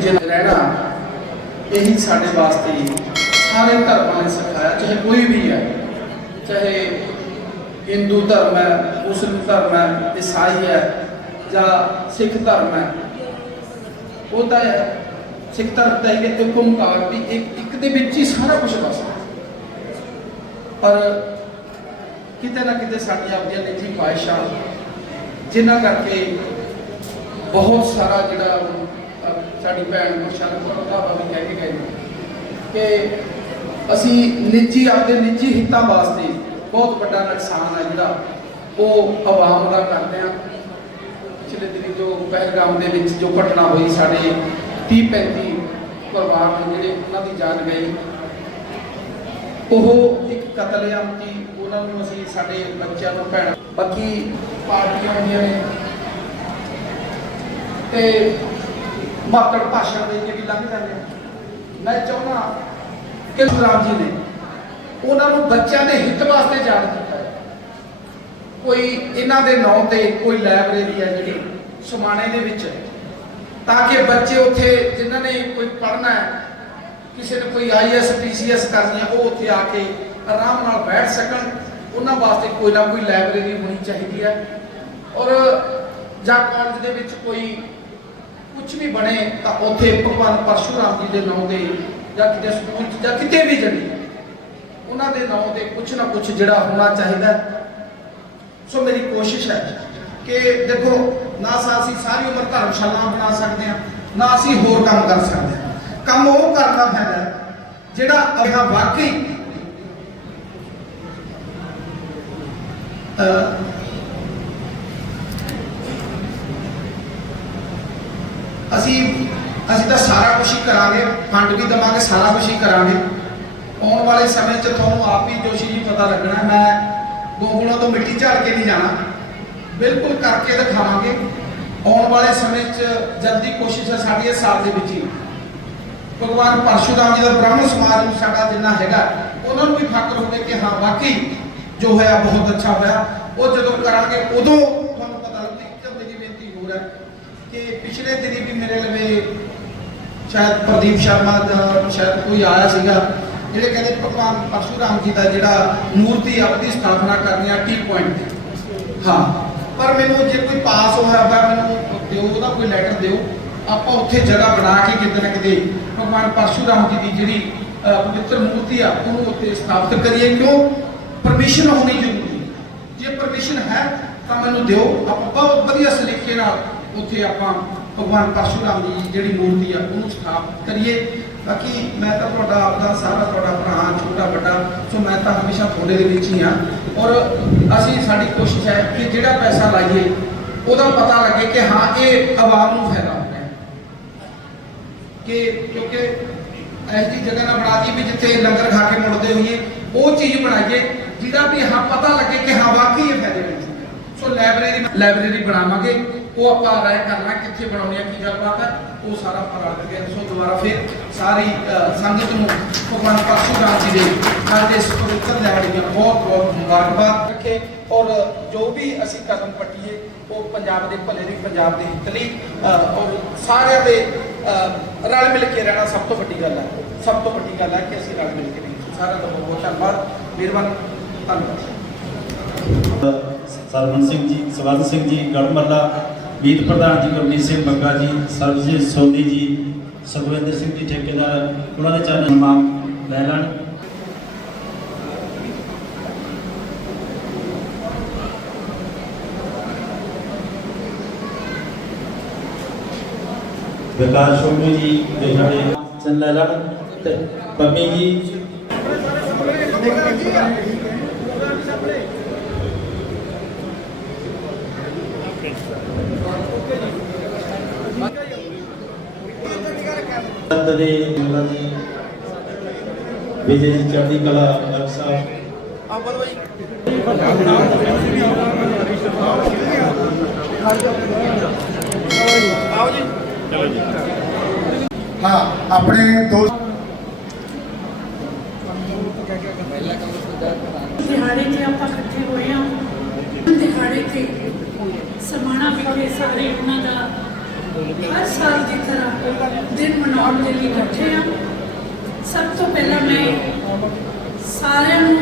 ਦੂਜੇ ਨਾਲ ਰਹਿਣਾ, ਇਹੀ ਸਾਡੇ ਵਾਸਤੇ ਸਾਰੇ ਧਰਮਾਂ ਨੇ ਸਿਖਾਇਆ, ਚਾਹੇ ਕੋਈ ਵੀ ਹੈ, ਚਾਹੇ ਹਿੰਦੂ ਧਰਮ ਹੈ, ਮੁਸਲਿਮ ਧਰਮ ਹੈ, ਈਸਾਈ ਹੈ ਜਾਂ ਸਿੱਖ ਧਰਮ ਹੈ, ਉਹ ਤਾਂ ਸਿੱਖ ਧਰਮ ਤਾਂ ਇਹ ਇੱਕ ਓੰਕਾਰ ਵੀ ਇੱਕ ਇੱਕ ਦੇ ਵਿੱਚ ਹੀ ਸਾਰਾ ਕੁਝ ਵਸਦਾ ਪਰ ਕਿਤੇ ਨਾ ਕਿਤੇ ਸਾਡੀਆਂ ਆਪਣੀਆਂ ਨਿੱਜੀ ਖੁਆਇਸ਼ਾਂ ਜਿਨ੍ਹਾਂ ਕਰਕੇ ਬਹੁਤ ਸਾਰਾ ਜਿਹੜਾ ਸਾਡੀ ਭੈਣ ਗੁਰਸ਼ਨ ਪ੍ਰਭਾਵਾ ਵੀ ਕਹਿ ਕੇ ਗਏ ਕਿ ਅਸੀਂ ਨਿੱਜੀ, ਆਪਦੇ ਨਿੱਜੀ ਹਿੱਤਾਂ ਵਾਸਤੇ ਬਹੁਤ ਵੱਡਾ ਨੁਕਸਾਨ ਹੈ ਜਿਹੜਾ ਉਹ ਆਵਾਮ ਦਾ ਕਰਦੇ ਆ। ਪਿਛਲੇ ਦਿਨੀ ਜੋ ਪਹਿਲਗਾਮ ਦੇ ਵਿੱਚ ਜੋ ਘਟਨਾ ਹੋਈ, ਸਾਡੇ 30 35 ਪਰਿਵਾਰ ਨੇ ਜਿਹੜੇ ਉਹਨਾਂ ਦੀ ਜਾਨ ਗਈ। ਉਹ ਇੱਕ ਕਤਲੇਆਮ ਸੀ ਉਹਨਾਂ ਨੂੰ ਅਸੀਂ ਸਾਡੇ ਬੱਚਿਆਂ ਨੂੰ ਭੈਣ, ਬਾਕੀ ਪਾਰਟੀਆਂ ਹੁੰਦੀਆਂ ਨੇ। ਤੇ ਮਾਤੜ ਭਾਸ਼ਾ ਦੇ ਕੇ ਵੀ ਲੰਘ ਜਾਂਦੇ ਮੈਂ ਚਾਹੁੰਦਾ ਕਿ ਗੁਰੂ ਜੀ ਨੇ ਉਹਨਾਂ ਨੂੰ ਬੱਚਿਆਂ ਦੇ ਹਿੱਤ ਵਾਸਤੇ ਜਾਣ ਕੀਤਾ ਕੋਈ ਇਹਨਾਂ ਦੇ ਨਾਂ ਤੇ ਕੋਈ ਲਾਇਬ੍ਰੇਰੀ ਹੈ ਜਿਹੜੀ ਸਮਾਣੇ ਦੇ ਵਿੱਚ, ਤਾਂ ਕਿ ਬੱਚੇ ਉੱਥੇ ਜਿਨ੍ਹਾਂ ਨੇ ਕੋਈ ਪੜ੍ਹਨਾ ਹੈ, ਕਿਸੇ ਨੇ ਕੋਈ ਆਈਐਸ ਪੀਸੀਐਸ ਕਰਨੀ ਹੈ, ਉਹ ਉੱਥੇ ਆ ਕੇ ਆਰਾਮ ਨਾਲ ਬੈਠ ਸਕਣ। ਉਹਨਾਂ ਵਾਸਤੇ ਕੋਈ ਨਾ ਕੋਈ ਲਾਇਬ੍ਰੇਰੀ ਹੋਣੀ ਚਾਹੀਦੀ ਹੈ। ਔਰ ਜਾਂ ਕਾਲਜ ਦੇ ਵਿੱਚ ਕੋਈ ਕੁਝ ਵੀ ਬਣੇ ਤਾਂ ਉੱਥੇ ਭਗਵਾਨ ਪਰਸ਼ੂਰਾਮ ਜੀ ਦੇ ਨਾਮ ਤੇ ਜਾਂ ਕਿਤੇ ਸਕੂਲ ਜਾਂ ਕਿਤੇ ਵੀ ਜੜੀ ਉਹਨਾਂ ਦੇ ਨਾਮ ਤੇ ਕੁਝ ਨਾ ਕੁਝ ਜਿਹੜਾ ਹੋਣਾ ਚਾਹੀਦਾ ਸੋ ਮੇਰੀ ਕੋਸ਼ਿਸ਼ ਹੈ ਕਿ ਦੇਖੋ, ਨਾ ਸਾ ਅਸੀਂ ਸਾਰੀ ਉਮਰ ਧਰਮਸ਼ਾਲਾ ਬਣਾ ਸਕਦੇ ਹਾਂ, ਨਾ ਅਸੀਂ ਹੋਰ ਕੰਮ ਕਰ ਸਕਦੇ ਹਾਂ। ਕੰਮ ਉਹ ਕਰਨਾ ਪੈਂਦਾ ਜਿਹੜਾ ਅਗਾ ਵਾਕਈ ਅਹ, ਅਸੀਂ ਅਸੀਂ ਤਾਂ ਸਾਰਾ ਕੁਝ ਹੀ ਕਰਾਂਗੇ, ਫੰਡ ਵੀ ਦਵਾਂਗੇ, ਸਾਰਾ ਕੁਝ ਹੀ ਕਰਾਂਗੇ। ਆਉਣ ਵਾਲੇ ਸਮੇਂ 'ਚ ਤੁਹਾਨੂੰ ਆਪ ਹੀ ਜੋਸ਼ੀ ਜੀ ਪਤਾ ਲੱਗਣਾ ਮੈਂ ਦੋ ਤੋਂ ਮਿੱਟੀ ਝਾੜ ਕੇ ਨਹੀਂ ਜਾਣਾ। ਬਿਲਕੁਲ ਕਰਕੇ ਦਿਖਾਵਾਂਗੇ। ਆਉਣ ਵਾਲੇ ਸਮੇਂ 'ਚ ਜਲਦੀ ਕੋਸ਼ਿਸ਼ ਹੈ ਸਾਡੀ ਇਸ ਸਾਲ ਦੇ ਵਿੱਚ ਹੀ। ਭਗਵਾਨ ਪਰਸ਼ੂਰਾਮ ਜੀ ਦਾ ਬ੍ਰਾਹਮਣ ਸਮਾਜ ਨੂੰ ਸਾਡਾ ਜਿੰਨਾ ਹੈਗਾ, ਉਹਨਾਂ ਨੂੰ ਵੀ ਫਖਰ ਹੋਵੇ ਕਿ ਹਾਂ, ਵਾਕਈ ਜੋ ਹੋਇਆ, ਬਹੁਤ ਅੱਛਾ ਹੋਇਆ। ਉਹ ਜਦੋਂ ਕਰਾਂਗੇ, ਉਦੋਂ ਤੁਹਾਨੂੰ ਪਤਾ ਲੱਗੇ, ਇੱਕ ਮੇਰੀ ਬੇਨਤੀ ਹੋਰ ਹੈ ਕਿ ਪਿਛਲੇ ਦਿਨੀ ਵੀ ਮੇਰੇ ਲਵੇ ਸ਼ਾਇਦ ਪ੍ਰਦੀਪ ਸ਼ਰਮਾ ਦਾ ਸ਼ਾਇਦ ਕੋਈ ਆਇਆ ਸੀਗਾ, ਜਿਹੜੇ ਕਹਿੰਦੇ ਭਗਵਾਨ ਪਰਸ਼ੂਰਾਮ ਜੀ ਦਾ ਜਿਹੜਾ ਮੂਰਤੀ ਆ ਉਹਦੀ ਸਥਾਪਨਾ ਕਰਨੀ ਆ ਟੀ ਪੁਆਇੰਟ ਤੇ। ਹਾਂ, ਪਰ ਮੈਨੂੰ ਜੇ ਕੋਈ ਪਾਸ ਹੋਇਆ ਹੋਇਆ, ਮੈਨੂੰ ਦਿਓ, ਉਹਦਾ ਕੋਈ ਲੈਟਰ ਦਿਓ। ਆਪਾਂ ਉੱਥੇ ਜਗ੍ਹਾ ਬਣਾ ਕੇ ਕਿਤੇ ਨਾ ਕਿਤੇ ਭਗਵਾਨ ਪਰਸ਼ੂਰਾਮ ਜੀ ਦੀ ਜਿਹੜੀ ਪਵਿੱਤਰ ਮੂਰਤੀ ਆ, ਉਹਨੂੰ ਉੱਥੇ ਸਥਾਪਿਤ ਕਰੀਏ। ਕਿਉਂ? ਪਰਮਿਸ਼ਨ ਹੋਣੀ ਜ਼ਰੂਰੀ ਜੇ ਪਰਮਿਸ਼ਨ ਹੈ, ਤਾਂ ਮੈਨੂੰ ਦਿਓ। ਆਪਾਂ ਬਹੁਤ ਵਧੀਆ ਸਲੀਕੇ ਨਾਲ ਉੱਥੇ ਆਪਾਂ ਭਗਵਾਨ ਪਰਸ਼ੂਰਾਮ ਦੀ ਜਿਹੜੀ ਮੂਰਤੀ ਆ, ਉਹਨੂੰ ਸਥਾਪਿਤ ਕਰੀਏ। ਬਾਕੀ ਮੈਂ ਤਾਂ ਤੁਹਾਡਾ ਆਪਦਾ ਸਾਰਾ ਤੁਹਾਡਾ ਭਰਾ, ਛੋਟਾ ਵੱਡਾ, ਸੋ ਮੈਂ ਤਾਂ ਹਮੇਸ਼ਾ ਤੁਹਾਡੇ ਦੇ ਵਿੱਚ ਹੀ ਹਾਂ ਔਰ ਅਸੀਂ, ਸਾਡੀ ਕੋਸ਼ਿਸ਼ ਹੈ ਕਿ ਜਿਹੜਾ ਪੈਸਾ ਲਾਈਏ, ਉਹਦਾ ਪਤਾ ਲੱਗੇ ਕਿ ਹਾਂ, ਇਹ ਆਵਾਮ ਨੂੰ ਫਾਇਦਾ ਹੋ ਰਿਹਾ ਕਿ ਕਿਉਂਕਿ ਐਸੀ ਜਗ੍ਹਾ ਨਾ ਬਣਾਤੀ ਵੀ ਜਿੱਥੇ ਲੰਗਰ ਖਾ ਕੇ ਮੁੜਦੇ ਹੋਈਏ, ਉਹ ਚੀਜ਼ ਬਣਾਈਏ, ਜਿਹਦਾ ਵੀ ਹਾਂ ਪਤਾ ਲੱਗੇ ਕਿ ਹਾਂ, ਵਾਕਈ ਇਹ ਫਾਇਦੇਮੰਦ ਚੀਜ਼ ਸੋ ਲਾਇਬ੍ਰੇਰੀ ਲਾਇਬ੍ਰੇਰੀ ਬਣਾਵਾਂਗੇ। ਉਹ ਆਪਾਂ ਰਾਏ ਕਰਨਾ ਕਿੱਥੇ ਬਣਾਉਣੀ ਹੈ ਕੀ ਗੱਲਬਾਤ ਹੈ ਉਹ ਸਾਰਾ ਆਪਾਂ ਰਲ ਸੋ ਦੁਬਾਰਾ ਫਿਰ ਸਾਰੀ ਸੰਗਤ ਨੂੰ ਭਗਵਾਨ ਪਰਸ਼ੂਰਾਮ ਜੀ ਦੇ ਸਾਡੇ ਇਸ ਪਵਿੱਤਰ ਦਿਹਾੜੇ ਦੀਆਂ ਬਹੁਤ ਬਹੁਤ ਮੁਬਾਰਕਬਾਦ ਰੱਖੇ ਔਰ ਜੋ ਵੀ ਅਸੀਂ ਕਦਮ ਪੱਟੀਏ, ਉਹ ਪੰਜਾਬ ਦੇ ਭਲੇ ਲਈ ਪੰਜਾਬ ਦੇ ਹਿੱਤ ਲਈ ਔਰ ਸਾਰਿਆਂ ਦੇ ਰਲ ਮਿਲ ਕੇ ਰਹਿਣਾ ਸਭ ਤੋਂ ਵੱਡੀ ਗੱਲ ਹੈ ਸਭ ਤੋਂ ਵੱਡੀ ਗੱਲ ਹੈ ਕਿ ਅਸੀਂ ਰਲ ਮਿਲ ਕੇ ਰਹੀਏ ਸਾਰਿਆਂ ਦਾ ਬਹੁਤ ਬਹੁਤ ਧੰਨਵਾਦ। ਮਿਹਰਬਾਨੀ। ਧੰਨਵਾਦ। ਸਰਵਨ ਸਿੰਘ ਜੀ, ਸਵਰਨ ਸਿੰਘ ਜੀ, ਗੜਮੱਲਾ ਮੀਤ ਪ੍ਰਧਾਨ ਜੀ ਗੁਰਮੀਤ ਸਿੰਘ ਬੱਗਾ ਜੀ, ਸਰਬਜੀਤ ਸੋਨੀ ਜੀ, ਸੁਖਵਿੰਦਰ ਸਿੰਘ ਜੀ ਠੇਕੇਦਾਰ, ਉਹਨਾਂ ਦੇ ਚਰਨ ਮਾਨ ਲੈ ਲੈਣ ਵਿਕਾਸ ਸ਼ੋਭੂ ਜੀ ਦੇਖਾਂਗੇ ਚੰਨ ਲੈ ਲੈਣ ਤੇ ਪੰਮੀ ਜੀ। ਸੰਤ ਦੇ ਉਹਨਾਂ ਦੀ ਵਿਜੇ ਜੀ ਚੜ੍ਹਦੀ ਕਲਾ ਅਰਬ ਸਾਹਿਬ। ਹਾਂ ਆਪਣੇ ਦੋਸਤ ਦਿਹਾੜੇ 'ਤੇ ਆਪਾਂ ਇਕੱਠੇ ਹੋਏ ਹਾਂ ਦਿਹਾੜੇ ਤੇ ਸਮਾਣਾ ਵਿਖੇ ਸਾਰੇ ਉਹਨਾਂ ਦਾ ਹਰ ਸਾਲ ਦੀ ਤਰ੍ਹਾਂ ਦਿਨ ਦਿਨ ਮਨਾਉਣ ਦੇ ਲਈ ਇਕੱਠੇ ਆ ਸਭ ਤੋਂ ਪਹਿਲਾਂ ਮੈਂ ਸਾਰਿਆਂ ਨੂੰ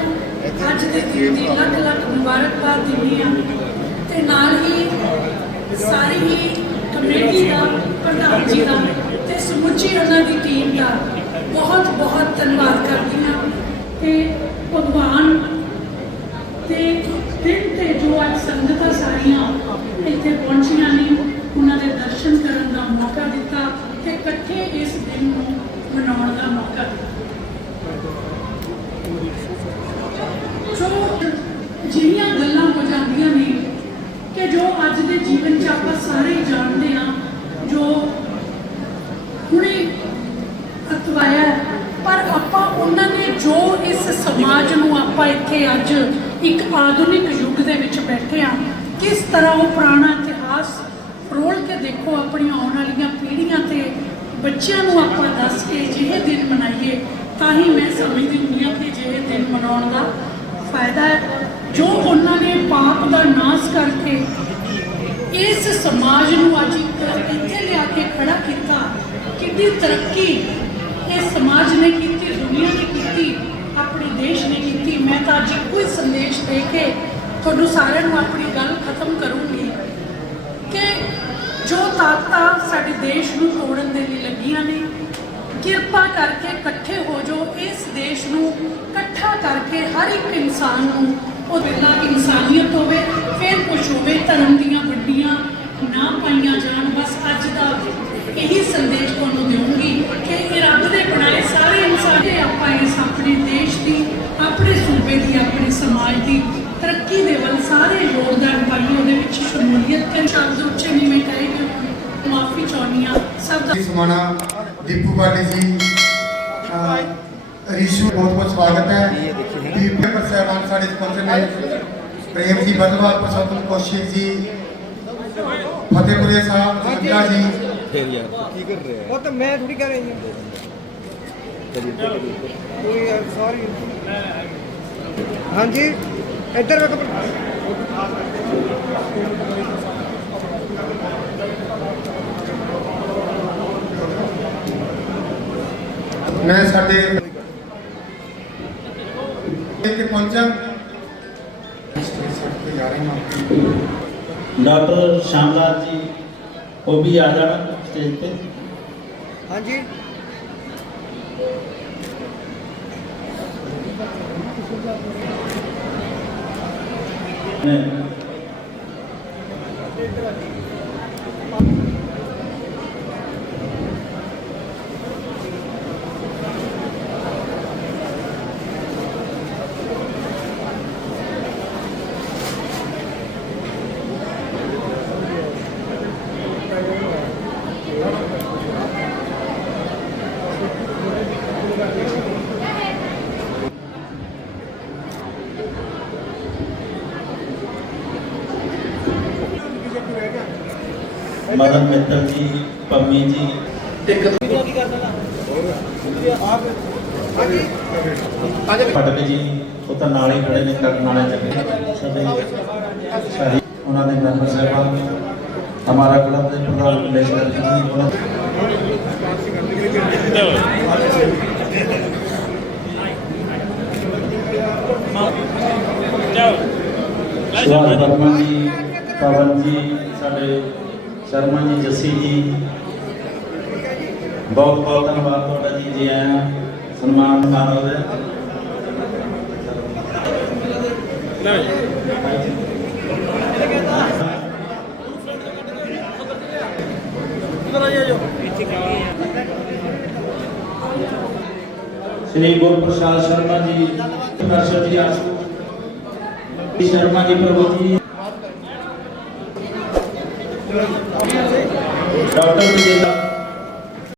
ਅੱਜ ਦੇ ਦਿਨ ਦੀ ਲੱਖ ਲੱਖ ਮੁਬਾਰਕਬਾਦ ਦਿੰਦੀ ਹਾਂ ਤੇ ਨਾਲ ਹੀ ਸਾਰੀ ਹੀ ਕਮੇਟੀ ਦਾ, ਪ੍ਰਧਾਨ ਜੀ ਦਾ ਤੇ ਸਮੁੱਚੀ ਉਹਨਾਂ ਦੀ ਟੀਮ ਦਾ ਬਹੁਤ ਬਹੁਤ ਧੰਨਵਾਦ ਕਰਦੀ ਹਾਂ ਤੇ ਭਗਵਾਨ ਤੇ ਦਿਨ ਤੇ ਜੋ ਅੱਜ ਸੰਗਤਾਂ ਸਾਰੀਆਂ ਇੱਥੇ ਪਹੁੰਚੀਆਂ ਨੇ, ਉਹਨਾਂ ਦੇ ਦਰਸ਼ਨ ਕਰਨ ਦਾ ਮੌਕਾ ਦਿੱਤਾ ਤੇ ਇਕੱਠੇ ਇਸ ਦਿਨ ਨੂੰ ਮਨਾਉਣ ਦਾ ਮੌਕਾ ਦਿੱਤਾ ਸੋ ਜਿਹੜੀਆਂ ਗੱਲਾਂ ਹੋ ਜਾਂਦੀਆਂ ਨੇ ਕਿ ਜੋ ਅੱਜ ਦੇ ਜੀਵਨ 'ਚ ਆਪਾਂ ਸਾਰੇ ਹੀ ਜਾਣਦੇ ਹਾਂ ਜੋ ਹੁਣੇ ਅਤਵਾਇਆ ਹੈ, ਪਰ ਆਪਾਂ ਉਹਨਾਂ ਨੇ ਜੋ ਇਸ ਸਮਾਜ ਨੂੰ ਆਪਾਂ ਇੱਥੇ ਅੱਜ ਇੱਕ ਆਧੁਨਿਕ ਯੁੱਗ ਦੇ ਵਿੱਚ ਬੈਠੇ ਆ ਕਿਸ ਤਰ੍ਹਾਂ ਉਹ ਪੁਰਾਣਾ ਇਤਿਹਾਸ ਫਰੋਲ ਕੇ ਦੇਖੋ ਆਪਣੀਆਂ ਆਉਣ ਵਾਲੀਆਂ ਪੀੜ੍ਹੀਆਂ ਤੇ ਬੱਚਿਆਂ ਨੂੰ ਆਪਾਂ ਦੱਸ ਕੇ ਜਿਹੇ ਦਿਨ ਮਨਾਈਏ, ਤਾਂ ਹੀ ਮੈਂ ਸਮਝਦੀ ਹੁੰਦੀ ਹਾਂ ਕਿ ਜਿਹੇ ਦਿਨ ਮਨਾਉਣ ਦਾ ਫਾਇਦਾ ਹੈ। ਜੋ ਉਹਨਾਂ ਨੇ ਪਾਪ ਦਾ ਨਾਸ਼ ਕਰਕੇ ਇਸ ਸਮਾਜ ਨੂੰ ਅੱਜ ਇੱਥੇ ਲਿਆ ਕੇ ਖੜਾ ਕੀਤਾ ਕਿੰਨੀ ਤਰੱਕੀ ਇਹ ਸਮਾਜ ਨੇ ਕੀਤੀ, ਦੁਨੀਆ ਨੇ ਕੀਤੀ। ਆਪਣੇ ਦੇਸ਼ ਨੇ ਕੀਤੀ। ਮੈਂ ਤਾਂ ਅੱਜ ਇੱਕੋ ਹੀ ਸੰਦੇਸ਼ ਦੇ ਕੇ ਤੁਹਾਨੂੰ ਸਾਰਿਆਂ ਨੂੰ ਆਪਣੀ ਗੱਲ ਖਤਮ ਕਰੂੰਗੀ ਕਿ ਜੋ ਤਾਕਤਾਂ ਸਾਡੇ ਦੇਸ਼ ਨੂੰ ਤੋੜਨ ਦੇ ਲਈ ਲੱਗੀਆਂ ਨੇ, ਕਿਰਪਾ ਕਰਕੇ ਇਕੱਠੇ ਹੋ ਜਾਓ। ਇਸ ਦੇਸ਼ ਨੂੰ ਇਕੱਠਾ ਕਰਕੇ ਹਰ ਇੱਕ ਇਨਸਾਨ ਨੂੰ ਉਹ ਦਿਲਾ ਇਨਸਾਨੀਅਤ ਹੋਵੇ, ਫਿਰ ਕੁਛ ਹੋਵੇ, ਧਰਮ ਦੀਆਂ ਵੱਡੀਆਂ ਨਾ ਪਾਈਆਂ ਜਾਣ। ਬਸ ਅੱਜ ਦਾ ਇਹੀ ਸੰਦੇਸ਼ ਤੁਹਾਨੂੰ ਦੇਵਾਂਗੀ ਕਿ ਇਹ ਰੱਬ ਦੇ ਬਣਾਏ ਸਾਰੇ ਇਨਸਾਨ ਤੇ ਆਪਾਂ ਇਸ ਆਪਣੇ ਸੂਬੇ ਦੀ ਆਪਣੇ ਸਮਾਜ ਦੀ ਤਰੱਕੀ ਦੇ ਵੱਲ ਸਾਰੇ ਯੋਗਦਾਨ ਪਾਈਏ ਉਹਦੇ ਵਿੱਚ ਸ਼ਮੂਲੀਅਤ ਕਰਨ ਸ਼ਬਦ ਉੱਚੇ ਨਹੀਂ ਮੈਂ ਕਹੇਗੀ ਮਾਫੀ ਚਾਹੁੰਦੀ ਸਭ ਦਾ ਜੀ ਸਮਾਣਾ ਦੀਪੂ ਪਾਟੀ ਜੀ ਰਿਸ਼ੂ ਬਹੁਤ ਬਹੁਤ ਸਵਾਗਤ ਹੈ। ਦੀਪ ਪਰ ਸਾਹਿਬਾਨ ਸਾਡੇ ਸਪਾਂਸਰ ਨੇ। ਪ੍ਰੇਮ ਜੀ ਬਦਵਾ ਪ੍ਰਸੋਤਮ ਕੋਸ਼ਿਸ਼ ਜੀ। ਫਤਿਹਪੁਰੇ ਸਾਹਿਬ ਸੰਤਾ ਜੀ। ਫਿਰ ਯਾਰ ਕੀ ਕਰ ਰਿਹਾ ਉਹ ਤਾਂ ਮੈਂ ਥੋੜੀ ਕਰ ਰਹੀ ਹਾਂ ਕੋਈ ਯਾਰ ਸੌਰੀ ਹਾਂਜੀ ਇੱਧਰ ਵੇਖੋ। ਮੈਂ ਸਾਡੇ ਇੱਥੇ ਪਹੁੰਚਾ ਡਾਕਟਰ ਸ਼ਾਮਲਾਲ ਜੀ ਉਹ ਵੀ ਆ ਜਾਣ ਸਟੇਜ ਤੇ। ਹਾਂਜੀ। ਨੇ। ਮਦਨ ਮਿੱਤਲ ਜੀ ਪੰਮੀ ਜੀ। ਫਟਕ ਜੀ ਉਹ ਤਾਂ ਨਾਲ ਹੀ ਖੜੇ ਨੇ ਕਰਨ ਨਾਲੇ ਚੱਲੇ ਸ਼ਾਹੀ ਉਹਨਾਂ ਦੇ ਮੈਂਬਰ ਸਾਹਿਬਾਨ ਹਮਾਰਾ ਕਲੱਬ ਦੇ ਪ੍ਰਧਾਨ ਕਲੇਸ਼ਰ ਜੀ ਉਹਨਾਂ ਸੁਭਾਸ਼ ਵਰਮਾ ਜੀ ਪਵਨ ਜੀ ਸਾਡੇ ਸ਼ਰਮਾ ਜੀ ਜੱਸੀ ਜੀ ਬਹੁਤ ਬਹੁਤ ਧੰਨਵਾਦ ਤੁਹਾਡਾ ਜੀ ਜੀ ਆਇਆਂ ਸਨਮਾਨ ਮਾਨ ਹੋ ਰਿਹਾ श्री गुरु प्रसाद शर्मा जी प्रकाश जी आशु शर्मा जी प्रभु जी Rautan.